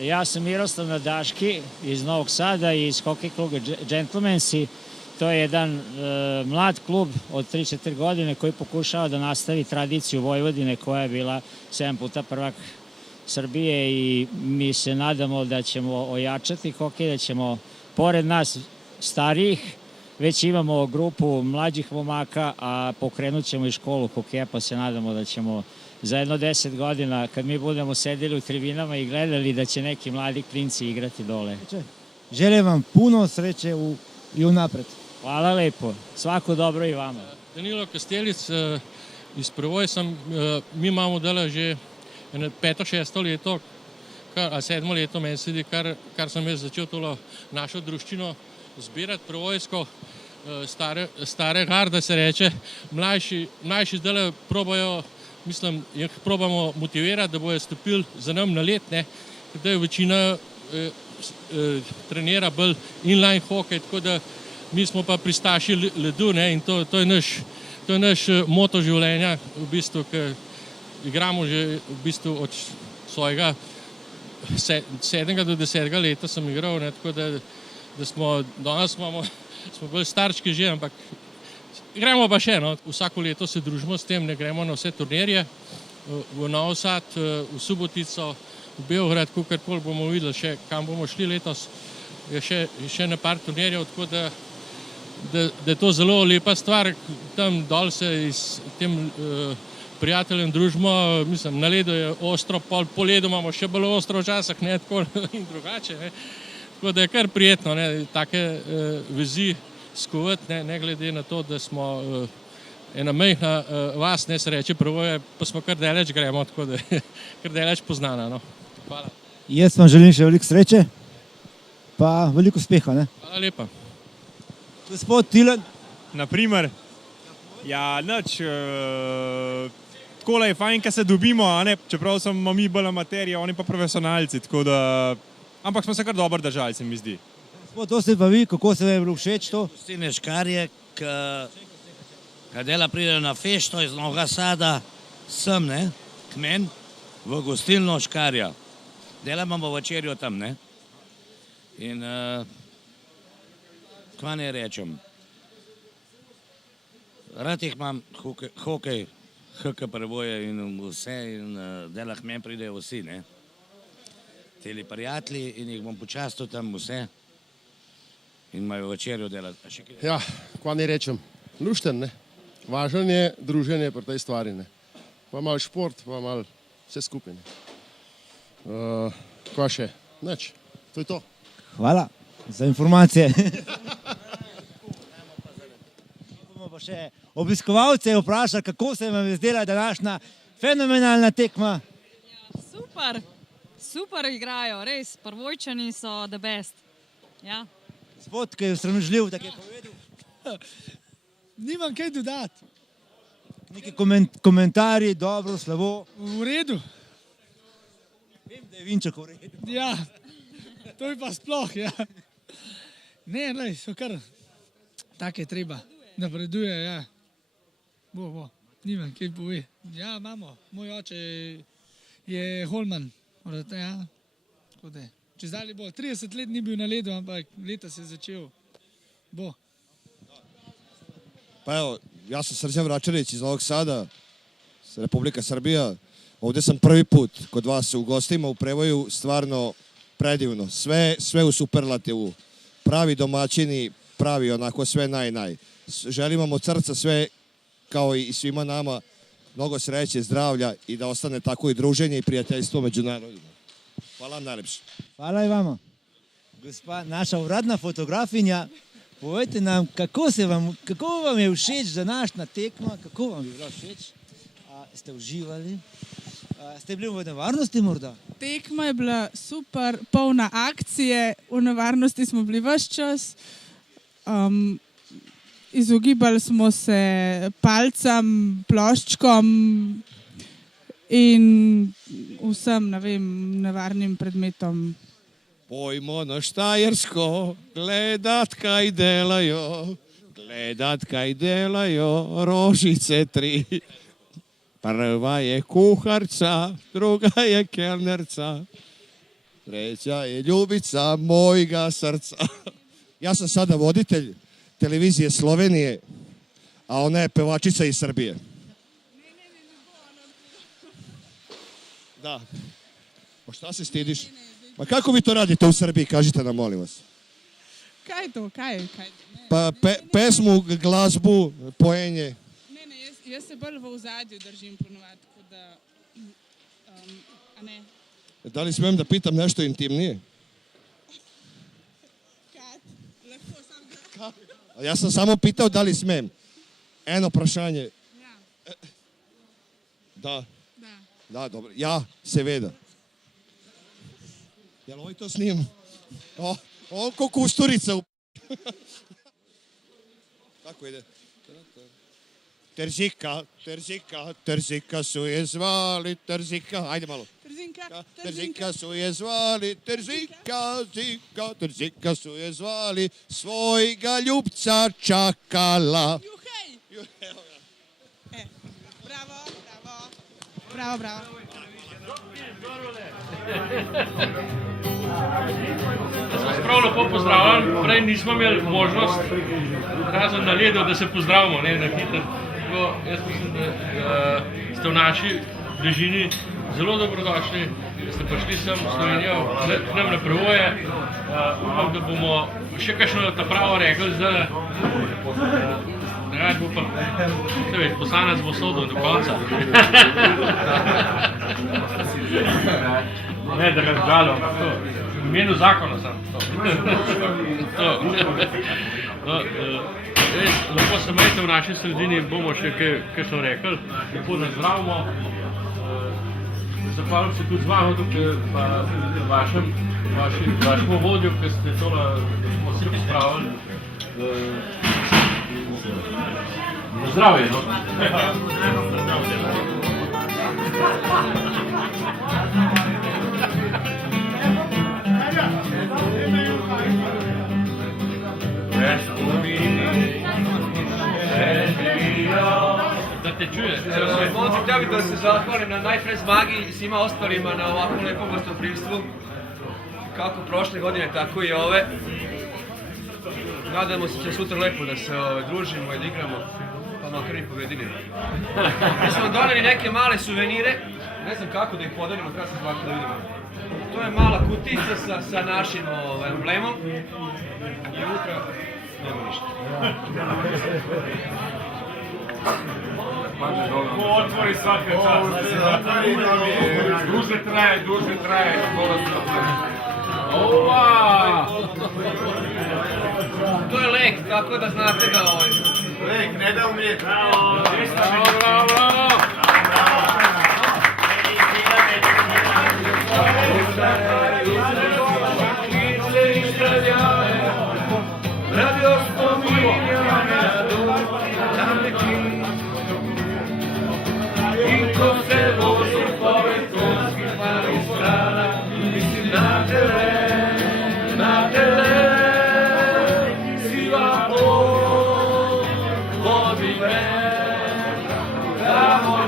Ja sam Miroslav Nadaški iz Novog Sada i iz hokej kluba Gentlemansi. To je jedan mlad klub od 3-4 godine koji pokušava da nastavi tradiciju Vojvodine koja je bila 7 puta prvak Srbije i mi se nadamo da ćemo ojačati hokej, da ćemo pored nas starijih već imamo grupu mlađih momaka, a pokrenut ćemo i školu hokeja, pa se nadamo da ćemo za jedno 10 godina, kad mi budemo sedeli u tribinama i gledali, da će neki mladi klinci igrati dole. Želim vam puno sreće i unapred. Hvala lepo. Svako dobro i vama. Danilo Kastelic iz Prevoja sem. Mi imamo dela že 5-6 leto, a 7 leto meni sedi, kar sem jaz začel tolo našo druščino zbirati prevojsko, stare garde se reče. Mlajši zdaj probajo, mislim, jih probamo motivirati, da bojo stopili za nam na let, ne. Zdaj večina trenira bolj inline hokej, tako da mi smo pa pristaši ledu, ne, in to je naš moto življenja, v bistvu, ki igramo že v bistvu od svojega 7. do 10. leta sem igral, ne, tako da smo, danes smo bolj starčki že, ampak gremo pa še, no. Vsako leto se družimo s tem, ne gremo na vse turnirje, v Novi Sad, v Subotico, v Beograd, kakorkoli bomo videli še, kam bomo šli letos, je še na par turnirjev, tako da je to zelo lepa stvar, tam dol se s tem prijateljem družimo, mislim, na ledu je ostro, po ledu imamo še bolj ostro včasih, ne, tako in drugače, ne. Tako da je kar prijetno, ne, take vezi skovati, ne glede na to, da smo ena majhna vas, ne se reče Prevoje, pa smo kar daleč gremo, tako da je kar daleč poznana, no. Hvala. Jaz vam želim še veliko sreče, pa veliko uspeha, ne. Hvala lepa. Gospod Tilen. Naprimer, ja, nič, takole je fajn, kad se dobimo, a ne, čeprav smo mi bolj amaterji, oni pa profesionalci, tako da, ampak smo se kar dobro držali, se mi zdi. Gospod, to ste pa vi, kako se vam je bilo všeč to? Gostine Škarje, kad dela pridejo na fešto iz Novega Sada, sem, ne, k men, v gostilno Škarja. Delamo večerjo tam, ne. In, kva ne rečem, rad jih imam hokej, HK Prevoje in vse, in dela k men pridejo vsi, ne. Teli prijatelji in jih bom počastil tam vse in imajo večerjo delati. Ja, kva ne rečem, lušten, ne. Važno je druženje pri tej stvari, ne. Pa malo šport, pa malo vse skupaj, ne. Kva še? Nič, to je to. Hvala za informacije. Bomo pa še obiskovalce vprašali, kako se vam je zdela današnja fenomenalna tekma. Super igrajo, res, Prvojčani so the best. Ja. Gospod, ki je sramežljiv, tako je povedal. Nimam kaj dodati. Neki komentarji, dobro, slabo. V redu. Vem, da je Vinček v redu. Ja, to je pa sploh, ja. Ne, so kar take treba. Napreduje, ja. Bo. Nimam kaj pove. Ja, imamo. Moj oče je Holman. Ja. Čez dalje bo. 30 let ni bil na ledu, ampak leta se je začel. Bo. Pa evo, ja sam Srđan Vračarić iz Novog Sada, Republika Srbija. Ovdje sam prvi put kod vas u gostima u Prevoju, stvarno predivno. Sve u superlativu. Pravi domaćini, pravi onako sve naj. Želim vam od srca sve, kao i svima nama, mnogo sreće, zdravlja i da ostane tako i druženje i prijateljstvo među narodima. Hvala vam najlepše. Hvala i vama. Gospa, naša uradna fotografinja, povejte nam, kako vam je všeč današnja tekma, kako vam je bila všeč? Ste uživali? Ste bili v nevarnosti morda? Tekma je bila super, polna akcije, v nevarnosti smo bili ves čas. Izogibali smo se palcem, ploščkom in vsem, ne vem, nevarnim predmetom. Pojmo na Štajersko, gledat kaj delajo, Rožice 3. Prva je kuharca, druga je kelnerca, treća je ljubica mojega srca. Ja sam sada voditelj televizije Slovenije, a ona je pevačica iz Srbije. Da. Pa šta se stidiš? Pa kako vi to radite u Srbiji, kažite nam, molim vas. Kaj to, kaj? Pa pesmu, glasbu, pojenje. Ne, jaz se bolj v ozadju držim ponovadi, tako da, a ne. Da li smijem da pitam nešto intimnije? Ja sam samo pitao da li smem. Eno vprašanje. Da. Da, dobro. Ja, seveda. Jel ovaj to snima? On ko Kusturica. Kako ide? Terzika su je zvali, Terzika. Ajde malo. Terzika su je zvali, Terzika su je zvali, svojega ljubca čakala. Bravo. Smo se prav lepo pozdravljali, prej nismo imeli možnost, razen na ledu, da se pozdravimo, ne, na hitro. Jaz mislim, da ste v naši bližini zelo dobrodošli, da ste prišli sem v Slovenijo, k nam na Prevoje. Upam, da bomo še kakšno ta pravo rekli zdaj. Drugače bo pa, se veš, poslanec bo sodil do konca. Ne, da razgaljam, to. V imenu zakona sam. Lepo se majte v naši sredini, bomo še kaj so rekli, lepo nazdravimo. Zahvalim se tudi z vami, pa vašemu vodju, ki ste tole vsi pospravili. Zdravje, no. Da te čuje. Htio bih da se zahvalim na najprej zmagi i svima ostalima na ovakvom lepom gostoprimstvu. Kako prošle godine, tako i ove. Nadamo se će sutra lepo da se družimo i da igramo, pa makar i pobedili. Mi smo doneli neke male suvenire, ne znam kako da ih podelimo, treba se zvati da vidimo. To je mala kutica sa našim emblemom i unutra nema ništa. Ko otvori svaka čast. Duže traje. Ova! To je lek, tako da znate da ovaj. Lek, ne da umrijeti. Bravo! Radio spominjanja i ko se vozi pored tonskih magistrala, mislim na tele, siva vodi me, da moj